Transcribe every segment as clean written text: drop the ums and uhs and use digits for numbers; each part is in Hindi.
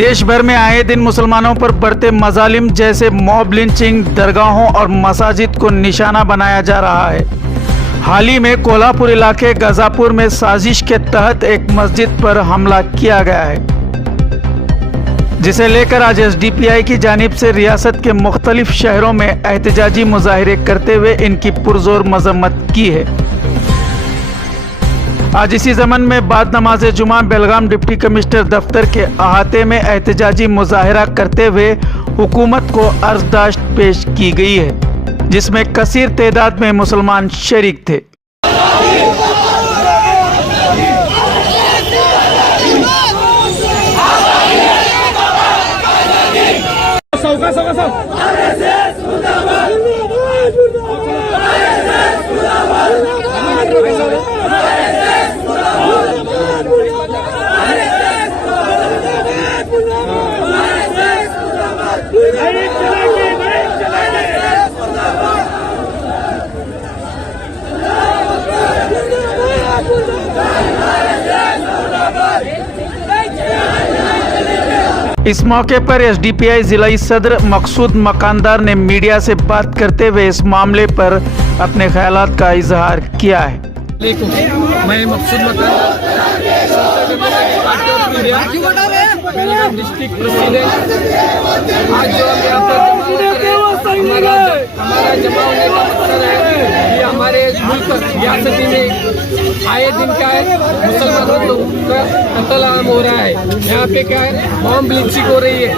देश भर में आए दिन मुसलमानों पर बढ़ते मजालिम जैसे मॉब लिंचिंग, दरगाहों और मसाजिद को निशाना बनाया जा रहा है। हाल ही में कोल्हापुर इलाके गजापुर में साजिश के तहत एक मस्जिद पर हमला किया गया है, जिसे लेकर आज एसडीपीआई की जानिब से रियासत के मुख्तलिफ शहरों में एहतजाजी मुजाहिरे करते हुए इनकी पुरजोर मजम्मत की है। आज इसी ज़मन में बाद नमाज जुमा बेलगाम डिप्टी कमिश्नर दफ्तर के अहाते में एहतजाजी मुजाहिरा करते हुए हुकूमत को अर्जदाश्त पेश की गई है, जिसमें कसीर तादाद में मुसलमान शरीक थे। इस मौके पर एसडीपीआई जिलाई सदर मकसूद मकानदार ने मीडिया से बात करते हुए इस मामले पर अपने ख्यालात का इजहार किया है। मैं मकसूद मकानदार बेलगाम डिस्ट्रिक्ट प्रेसिडेंट। आज जो हम यहाँ पर हमारा जमा होने का मकसद है कि हमारे मुल्क रियासती में आए दिन क्या है मुसलमानों का कत्ल आम हो रहा है। यहाँ पे क्या है बॉम्ब लिंचिंग हो रही है।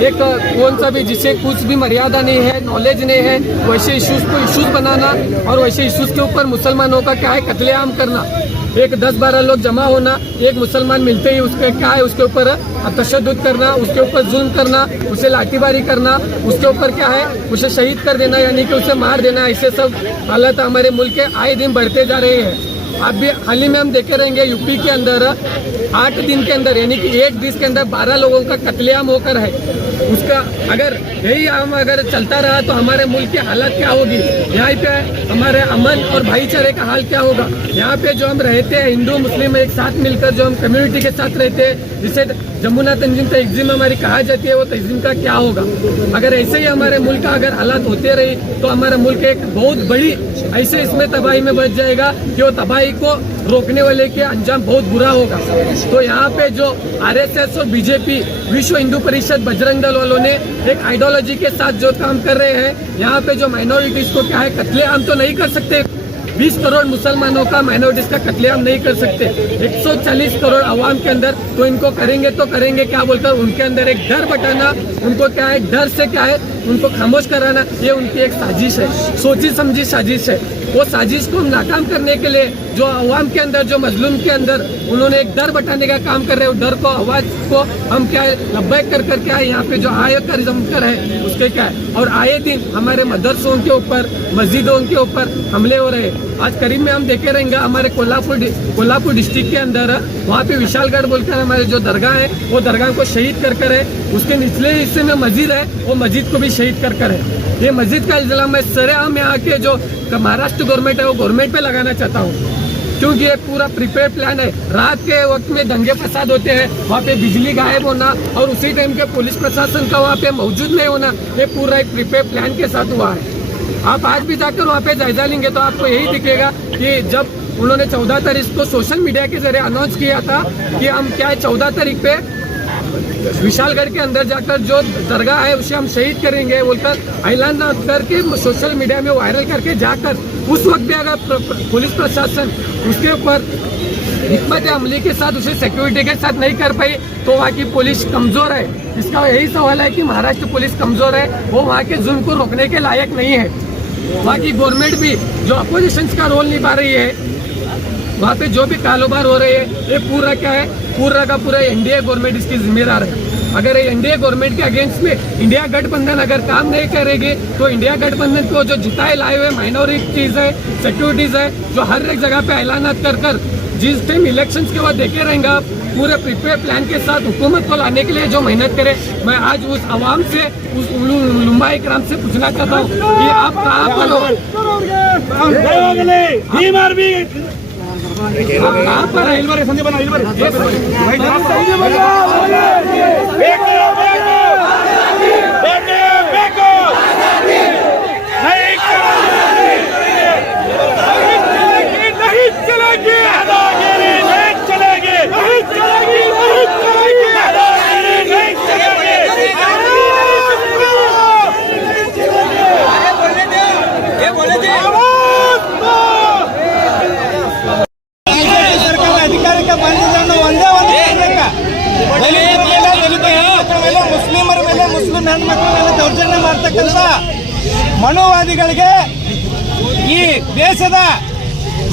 एक कौन सा भी जिसे कुछ भी मर्यादा नहीं है, नॉलेज नहीं है, वैसे इश्यूज को इश्यूज बनाना और वैसे इश्यूज के ऊपर मुसलमानों का क्या है कत्लेआम करना। एक 10-12 लोग जमा होना, एक मुसलमान मिलते ही उसके क्या है उसके ऊपर तशद्दुद करना, उसके ऊपर जुल्म करना, उसे लाठीबारी करना, उसके ऊपर क्या है उसे शहीद कर देना, यानी कि उसे मार देना। ऐसे सब हालत हमारे मुल्क के आए दिन बढ़ते जा रहे हैं। अब भी हाल ही में हम देखे रहेंगे यूपी के अंदर 8 दिन के अंदर यानी कि 1 दिन के अंदर 12 लोगों का कत्लेआम होकर है। उसका अगर यही आम अगर चलता रहा तो हमारे मुल्क की हालत क्या होगी। यहाँ पे हमारे अमन और भाईचारे का हाल क्या होगा। यहाँ पे जो हम रहते हैं हिंदू मुस्लिम एक साथ मिलकर जो हम कम्युनिटी के साथ रहते हैं, जिसे जमुना तंजीम तहजीम हमारी कहा जाती है, वो तहजीम का क्या होगा। अगर ऐसे ही हमारे मुल्क का अगर हालात होते रही तो हमारा मुल्क एक बहुत बड़ी ऐसे इसमें तबाही में बच जाएगा कि वो तबाही को रोकने वाले के अंजाम बहुत बुरा होगा। तो यहाँ पे जो आरएसएस और बीजेपी विश्व हिंदू परिषद बजरंग दल वालों ने एक आइडियोलॉजी के साथ जो काम कर रहे हैं, यहाँ पे जो माइनॉरिटीज को क्या है कत्लेआम तो नहीं कर सकते। 20 करोड़ मुसलमानों का माइनॉरिटीज का कत्लेआम नहीं कर सकते। 140 करोड़ अवाम के अंदर तो इनको करेंगे तो करेंगे क्या बोलकर उनके अंदर एक डर बटाना, उनको क्या है डर से क्या है उनको खामोश कराना, ये उनकी एक साजिश है, सोची समझी साजिश है। वो साजिश को नाकाम करने के लिए जो अवाम के अंदर जो मजलूम के अंदर उन्होंने एक डर बटाने का काम कर रहे हैं, डर को आवाज को हम क्या है लब्बैक कर क्या है यहाँ पे जो आयकर जमकर है उसके क्या है। और आए दिन हमारे मदरसों के ऊपर मस्जिदों के ऊपर हमले हो रहे हैं। आज करीब में हम देखे रहेंगे हमारे कोल्हापुर डिस्ट्रिक्ट के अंदर वहाँ पे विशालगढ़ बोलकर हमारे जो दरगाह है वो दरगाह को शहीद कर है। उसके निचले हिस्से में मस्जिद है, वो मस्जिद को भी शहीद कर है। ये मस्जिद का इल्जाम मैं सरेआम यहाँ के जो महाराष्ट्र गवर्नमेंट है वो गवर्नमेंट पे लगाना चाहता हूँ, क्योंकि ये पूरा प्रिपेयर प्लान है। रात के वक्त में दंगे फसाद होते हैं, वहाँ पे बिजली गायब होना और उसी टाइम के पुलिस प्रशासन का वहाँ पे मौजूद नहीं होना, ये पूरा एक प्रिपेयर प्लान के साथ हुआ है। आप आज भी जाकर वहाँ पे जायजा लेंगे तो आपको यही दिखेगा कि जब उन्होंने 14 तारीख को सोशल मीडिया के जरिए अनाउंस किया था कि हम क्या है 14 तारीख पे विशालगढ़ के अंदर जाकर जो दरगाह है उसे हम शहीद करेंगे बोलकर ऐलान करके सोशल मीडिया में वायरल करके जाकर उस वक्त भी अगर पुलिस प्रशासन उसके ऊपर हिकमत अमली के साथ उसे सिक्योरिटी के साथ नहीं कर पाई तो वहाँ की पुलिस कमजोर है। इसका यही सवाल है कि महाराष्ट्र पुलिस कमजोर है, वो वहाँ के जुल्म को रोकने के लायक नहीं है। वहाँ की गवर्नमेंट भी जो अपोजिशन का रोल निभा रही है, वहाँ पे जो भी कारोबार हो रहे हैं, ये पूरा क्या है पूरा का पूरा एनडीए गवर्नमेंट इसकी जिम्मेदार है। अगर ये एनडीए गवर्नमेंट के अगेंस्ट में इंडिया गठबंधन अगर काम नहीं करेगी तो इंडिया गठबंधन को जो जिताए लाए हुए माइनॉरिटीज है, सिक्योरिटीज है, जो हर एक जगह पे ऐलान कर जिस टाइम इलेक्शन के बाद देखे रहेंगे पूरे प्रिपेयर प्लान के साथ हुकूमत को लाने के लिए जो मेहनत करे। मैं आज उस आवाम से उस उलमा इकराम से पूछना चाहता हूँ कि आप कहाँ पर हो। कहाँ पर है? संजय बना ಮುಸ್ಲಿಮರ ಮೇಲೆ ಮುಸ್ಲಿಂ ಹೆಣ್ಮಕ್ಳ ಮೇಲೆ ದೌರ್ಜನ್ಯ ಮಾಡ್ತಕ್ಕಂಥ ಮನೋವಾದಿಗಳಿಗೆ ಈ ದೇಶದ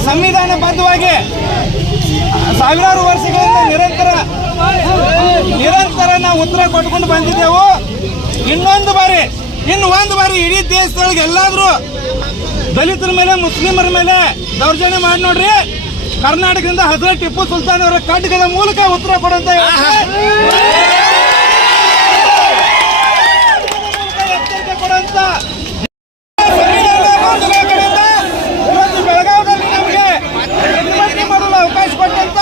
ಸಂವಿಧಾನಬದ್ಧವಾಗಿ ಸಾವಿರಾರು ವರ್ಷಗಳಿಂದ ನಿರಂತರ ನಾವು ಉತ್ತರ ಕೊಟ್ಕೊಂಡು ಬಂದಿದ್ದೆವು. ಒಂದು ಬಾರಿ ಇಡೀ ದೇಶದೊಳಗೆ ಎಲ್ಲಾದ್ರೂ ದಲಿತರ ಮೇಲೆ ಮುಸ್ಲಿಮರ ಮೇಲೆ ದೌರ್ಜನ್ಯ ಮಾಡಿ ನೋಡ್ರಿ. ಕರ್ನಾಟಕದಿಂದ ಹಜರತ್ ಟಿಪ್ಪು ಸುಲ್ತಾನ್ ಅವರ ಖಡ್ಗದ ಮೂಲಕ ಉತ್ತರ ಕೊಡುವಂತ ಬೆಳಗಾವಿಯಲ್ಲಿ ನಮಗೆ ಮಾಡಲು ಅವಕಾಶ ಕೊಟ್ಟಂತ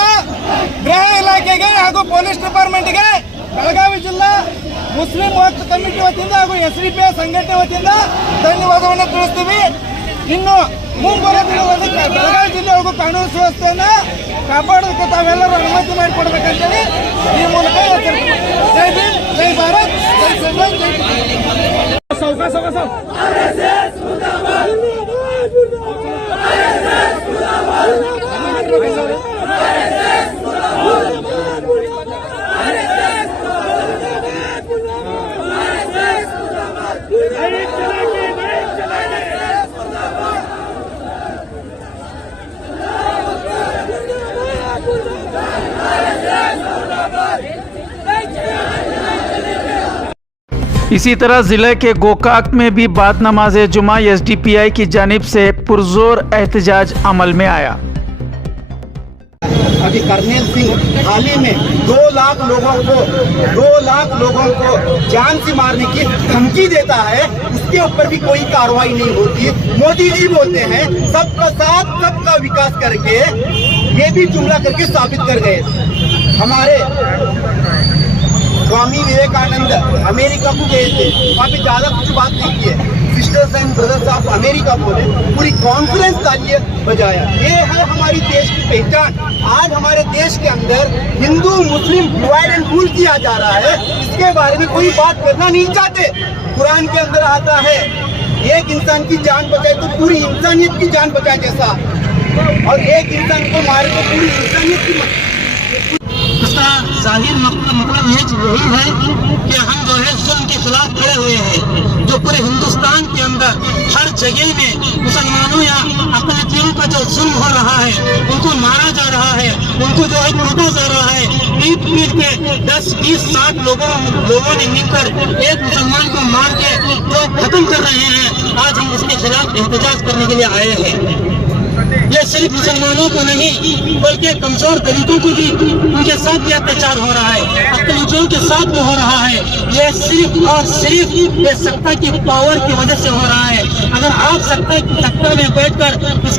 ಗೃಹ ಇಲಾಖೆಗೆ ಹಾಗೂ ಪೊಲೀಸ್ ಡಿಪಾರ್ಟ್ಮೆಂಟ್ಗೆ ಬೆಳಗಾವಿ ಜಿಲ್ಲಾ ಮುಸ್ಲಿಂ ವಕ್ಫ್ ಕಮಿಟಿ ವತಿಯಿಂದ ಹಾಗೂ SDPI ಸಂಘಟನೆ ವತಿಯಿಂದ ಧನ್ಯವಾದವನ್ನು ತಿಳಿಸ್ತೀವಿ. ಇನ್ನು ಮುಂಬರುವ ದಿನಗಳಲ್ಲಿ ಬೆಳಗಾವಿ ಜಿಲ್ಲೆ ಹಾಗೂ ಕಾನೂನು ಸುವ್ಯವಸ್ಥೆಯನ್ನ ಕಾಪಾಡೋದಕ್ಕೆ ತಾವೆಲ್ಲರೂ ಅನುಮತಿ ಮಾಡಿಕೊಡ್ಬೇಕಂತೇಳಿ ಈ ಮೂಲಕ ಜೈ ಭೀಮ್, ಜೈ ಭಾರತ್, ಜೈ ಸಂವಿಧಾನ, ಜೈ इसी तरह जिले के गोकाक में भी बाद नमाज जुमा SDPI की जानिब से पुरजोर एहतजाज अमल में आया। अभी करनेल सिंह हाल ही में 2 लाख लोगों को जान से मारने की धमकी देता है, उसके ऊपर भी कोई कार्रवाई नहीं होती। मोदी जी बोलते हैं सबका साथ सबका विकास करके, ये भी जुमला करके साबित कर गए। हमारे स्वामी विवेकानंद अमेरिका को गए थे, वहाँ पे ज्यादा कुछ बात नहीं की है, sisters and brothers of America बोले, पूरी कॉन्फ्रेंस तालियां बजाया। ये है हमारी देश की पहचान। आज हमारे देश के अंदर हिंदू मुस्लिम डिवाइड एंड रूल किया जा रहा है, इसके बारे में कोई बात करना नहीं चाहते। कुरान के अंदर आता है एक इंसान की जान बचाए तो पूरी इंसानियत की जान बचाए जैसा, और एक इंसान को मारे तो पूरी इंसानियत की। उसका जाहिर मतलब यही है कि हम जो है जुल्म के खिलाफ खड़े हुए हैं, जो पूरे हिंदुस्तान के अंदर हर जगह में मुसलमानों या अक़लियतों का जो जुल्म हो रहा है, उनको मारा जा रहा है, उनको जो है लूटा जा रहा है। पीट के 10, 20, 60 लोगों ने मिलकर एक मुसलमान को मार के जो खत्म कर रहे हैं, आज हम उसके खिलाफ एहतजाज करने के लिए आए हैं। ये सिर्फ मुसलमानों को नहीं बल्कि कमजोर दलितों को भी उनके साथ भी अत्याचार हो रहा है, अक़लियतों के साथ भी हो रहा है। ये सिर्फ और सिर्फ ये सत्ता की पावर की वजह से हो रहा है। अगर आप सत्ता में बैठकर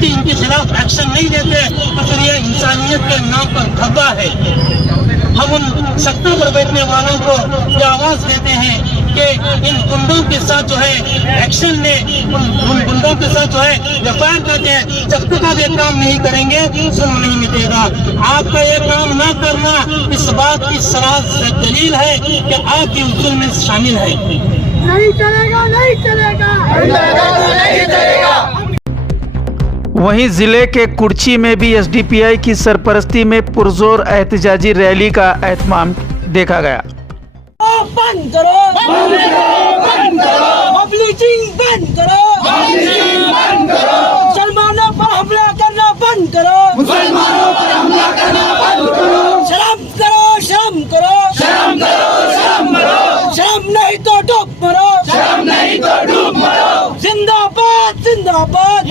इनके खिलाफ एक्शन नहीं लेते तो फिर ये इंसानियत के नाम पर धब्बा है। हम उन सत्ता पर बैठने वालों को ये आवाज देते हैं कि इन गुंडों के साथ जो है एक्शन ले, उन गुंडों के साथ जो है एफआईआर करके जब तक आप ये काम नहीं करेंगे जुल्म नहीं मिटेगा। आपका ये काम न करना इस बात की सराह दलील है कि आप भी जुल्म में शामिल है। नहीं चलेगा, नहीं चलेगा, नहीं चलेगा। वहीं जिले के कुर्ची में भी SDPI की सरपरस्ती में पुरजोर एहतजाजी रैली का एहतमाम देखा गया। बंद करो, ब्लीचिंग बंद करो, मुसलमानों पर हमला करना बंद करो, मुसलमानों पर हमला करना बंद करो, शर्म करो, शर्म करो, शर्म करो, शर्म करो, शर्म नहीं तो डूब मरो, शर्म नहीं तो डूब मरो। जिंदाबाद, जिंदाबाद,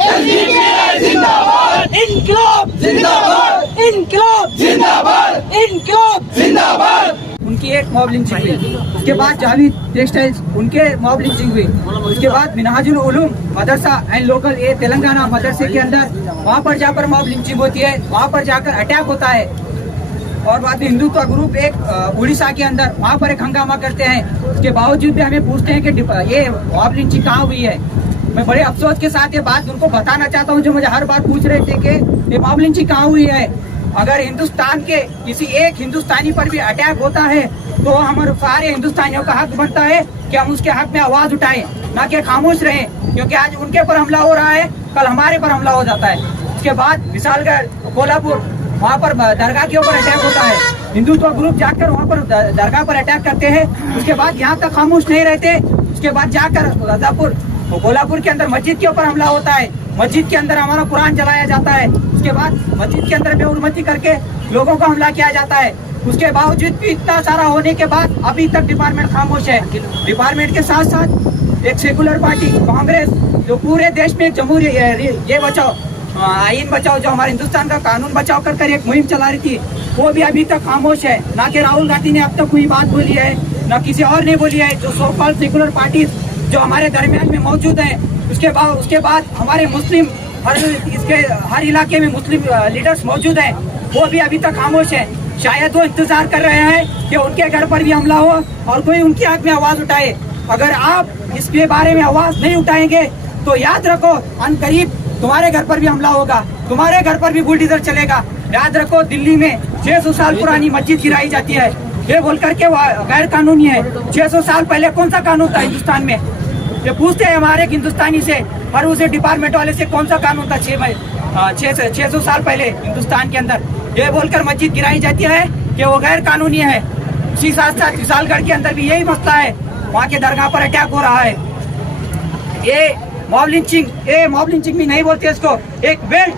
जिंदाबाद, इनकलाब जिंदाबाद, इनकलाब जिंदाबाद, इनकलाब जिंदाबाद। उनकी एक मॉब लिंचिंग हुई, उसके बाद जावेद टेक्सटाइल्स उनके मॉब लिंचिंग हुई, उसके बाद मिनहाजुल उलूम मदरसा एंड लोकल ये तेलंगाना मदरसे के अंदर वहाँ पर जाकर मॉब लिंचिंग होती है, वहाँ पर जाकर अटैक होता है। और बाद में हिंदुत्व ग्रुप एक उड़ीसा के अंदर वहाँ पर एक हंगामा करते हैं, उसके बावजूद भी हमें पूछते हैं कि ये मॉब लिंचिंग कहाँ हुई है। मैं बड़े अफसोस के साथ ये बात उनको बताना चाहता हूँ जो मुझे हर बार पूछ रहे थे कि ये मॉब लिंचिंग कहाँ हुई है। अगर हिंदुस्तान के किसी एक हिंदुस्तानी पर भी अटैक होता है तो हमारे सारे हिंदुस्तानियों का हक बनता है कि हम उसके हक में आवाज उठाएं, ना कि खामोश रहें, क्योंकि आज उनके पर हमला हो रहा है, कल हमारे पर हमला हो जाता है। उसके बाद विशालगढ़, कोल्हापुर, वहाँ पर दरगाह के ऊपर अटैक होता है, हिंदुत्व ग्रुप जाकर वहाँ पर दरगाह पर अटैक करते हैं। उसके बाद यहाँ तक खामोश नहीं रहते, उसके बाद जाकर गाजीपुर, कोल्हापुर के अंदर मस्जिद के ऊपर हमला होता है, मस्जिद के अंदर हमारा कुरान जलाया जाता है। उसके बाद मस्जिद के अंदर बेहुरमती करके लोगों को हमला किया जाता है। उसके बावजूद भी इतना सारा होने के बाद अभी तक डिपार्टमेंट खामोश है। डिपार्टमेंट के साथ साथ एक सेकुलर पार्टी कांग्रेस जो पूरे देश में जमहूरी ये बचाओ आईन बचाओ, जो हमारे हिंदुस्तान का कानून बचाओ कर एक मुहिम चला रही थी, वो भी अभी तक खामोश है। ना कि राहुल गांधी ने अब तक कोई बात बोली है, ना किसी और ने बोली है। जो सो कॉल्ड सेकुलर पार्टी जो हमारे दरमियान में मौजूद है, उसके बाद हमारे मुस्लिम हर इलाके में मुस्लिम लीडर्स मौजूद हैं, वो भी अभी तक खामोश है। शायद वो इंतजार कर रहे हैं कि उनके घर पर भी हमला हो और कोई उनकी हक में आवाज उठाए। अगर आप इसके बारे में आवाज नहीं उठाएंगे तो याद रखो अनकरीब तुम्हारे घर पर भी हमला होगा, तुम्हारे घर पर भी बुलडोजर चलेगा। याद रखो दिल्ली में 600 साल पुरानी मस्जिद गिराई जाती है, ये बोल करके वो गैर कानूनी है। 600 साल पहले कौन सा कानून था हिंदुस्तान में? ये पूछते हैं हमारे हिंदुस्तानी से, पर उसे डिपार्टमेंट वाले से कौन सा कानून था 600 साल पहले हिंदुस्तान के अंदर? ये बोलकर मस्जिद गिराई जाती है कि वो गैर कानूनी है। उसी साथ साथ विशालगढ़ के अंदर भी यही मसला है, वहाँ के दरगाह पर अटैक हो रहा है। ये मॉब लिंचिंग भी नहीं बोलते इसको, एक वेल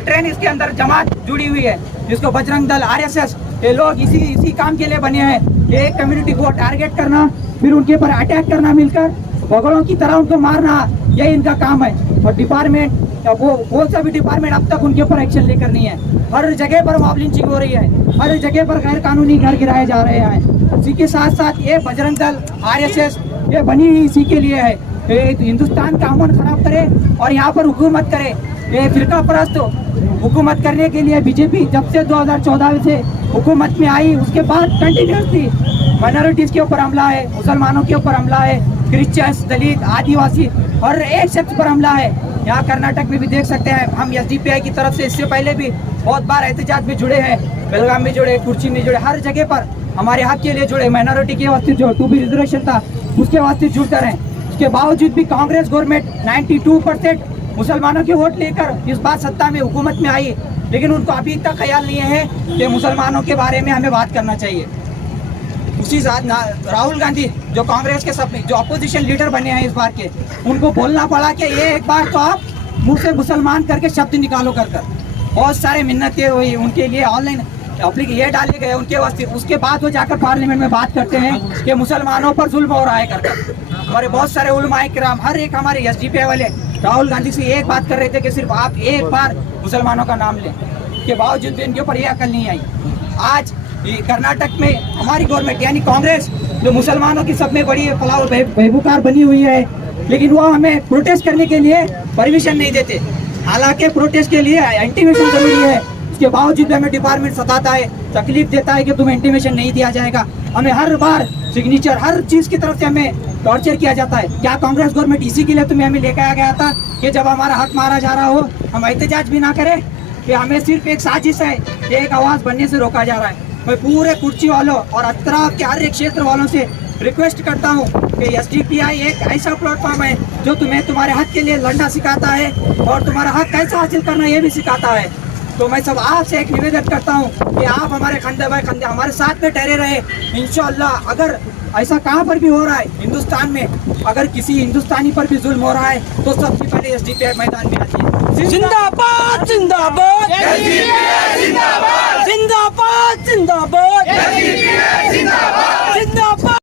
ट्रेन इसके अंदर जमात जुड़ी हुई है, जिसको बजरंग दल, RSS, ये लोग इसी काम के लिए बने हैं। ये एक कम्युनिटी को टारगेट करना, फिर उनके ऊपर अटैक करना, मिलकर बगड़ों की तरह उनको मारना, यही इनका काम है। और डिपार्टमेंट वो सभी डिपार्टमेंट अब तक उनके ऊपर एक्शन लेकर नहीं है। हर जगह पर मॉब लिंचिंग हो रही है, हर जगह पर गैर कानूनी घर गिराए जा रहे हैं। इसी के साथ साथ ये बजरंग दल, RSS ये बनी ही इसी के लिए है, हिंदुस्तान का अमन खराब करे और यहाँ पर हुकूमत करे। ये फिरका परस्त हुकूमत करने के लिए बीजेपी जब से 2014 से हुकूमत में आई, उसके बाद कंटिन्यूसली माइनॉरिटीज के ऊपर हमला है, मुसलमानों के ऊपर हमला है, क्रिश्चियंस, दलित, आदिवासी, हर एक शख्स पर हमला है। यहाँ कर्नाटक में भी देख सकते हैं, हम SDPI की तरफ से इससे पहले भी बहुत बार एहतजाज में जुड़े हैं, बेलगाम में जुड़े, कुर्ची में जुड़े, हर जगह पर हमारे हक के लिए जुड़े। माइनॉरिटी के वास्ते जो 2B रिजर्वेशन था उसके वास्ते जुड़ते रहे। उसके बावजूद भी कांग्रेस गवर्नमेंट 92% मुसलमानों के वोट लेकर इस बार सत्ता में हुकूमत में आई, लेकिन उनको अभी तक ख्याल नहीं है कि मुसलमानों के बारे में हमें बात करना चाहिए। उसी साथ राहुल गांधी जो कांग्रेस के सब जो अपोजिशन लीडर बने हैं इस बार के, उनको बोलना पड़ा कि ये एक बार तो आप मुंह से मुसलमान करके शब्द निकालो कर। बहुत सारे मिन्नतें हुई उनके लिए, ऑनलाइन ये डाले गए उनके वास्ते। उसके बाद वो जाकर पार्लियामेंट में बात करते हैं कि मुसलमानों पर जुल्म हो रहा है कर। हमारे बहुत सारे उलमाए किराम, हर एक हमारे SDPI वाले राहुल गांधी से एक बात कर रहे थे कि सिर्फ आप एक बार मुसलमानों का नाम लें, के बावजूद भी इनके ऊपर ये अकल नहीं आई। आज कर्नाटक में हमारी गवर्नमेंट यानी कांग्रेस जो मुसलमानों की सब में बड़ी बेबुकार बनी हुई है, लेकिन वो हमें प्रोटेस्ट करने के लिए परमिशन नहीं देते। हालांकि प्रोटेस्ट के लिए इंटीमेशन जरूरी है, उसके बावजूद हमें डिपार्टमेंट सताता है, तकलीफ देता है कि तुम्हें इंटीमेशन नहीं दिया जाएगा। हमें हर बार सिग्नेचर, हर चीज की तरफ से हमें टॉर्चर किया जाता है। क्या कांग्रेस गवर्नमेंट इसी के लिए तुम्हें हमें लेकर आ गया था कि जब हमारा हक मारा जा रहा हो हम एहतजाज भी ना करें? कि हमें सिर्फ एक साजिश है, एक आवाज बनने से रोका जा रहा है। मैं पूरे कुर्ची वालों और अतराफ के हर एक क्षेत्र वालों से रिक्वेस्ट करता हूँ कि SDPI एक ऐसा प्लेटफॉर्म है जो तुम्हें तुम्हारे हक के लिए लड़ना सिखाता है और तुम्हारा हक कैसा हासिल करना ये भी सिखाता है। तो मैं सब आपसे एक निवेदन करता हूँ कि आप हमारे कंधे बाय कंधे हमारे साथ में ठहरे रहे। इंशाअल्लाह अगर ऐसा कहाँ पर भी हो रहा है हिंदुस्तान में, अगर किसी हिंदुस्तानी पर भी जुल्म हो रहा है तो सबसे पहले SDPI मैदान में आती है। जिंदाबाद जिंदाबाद जिंदाबाद जिंदाबाद जिंदाबाद।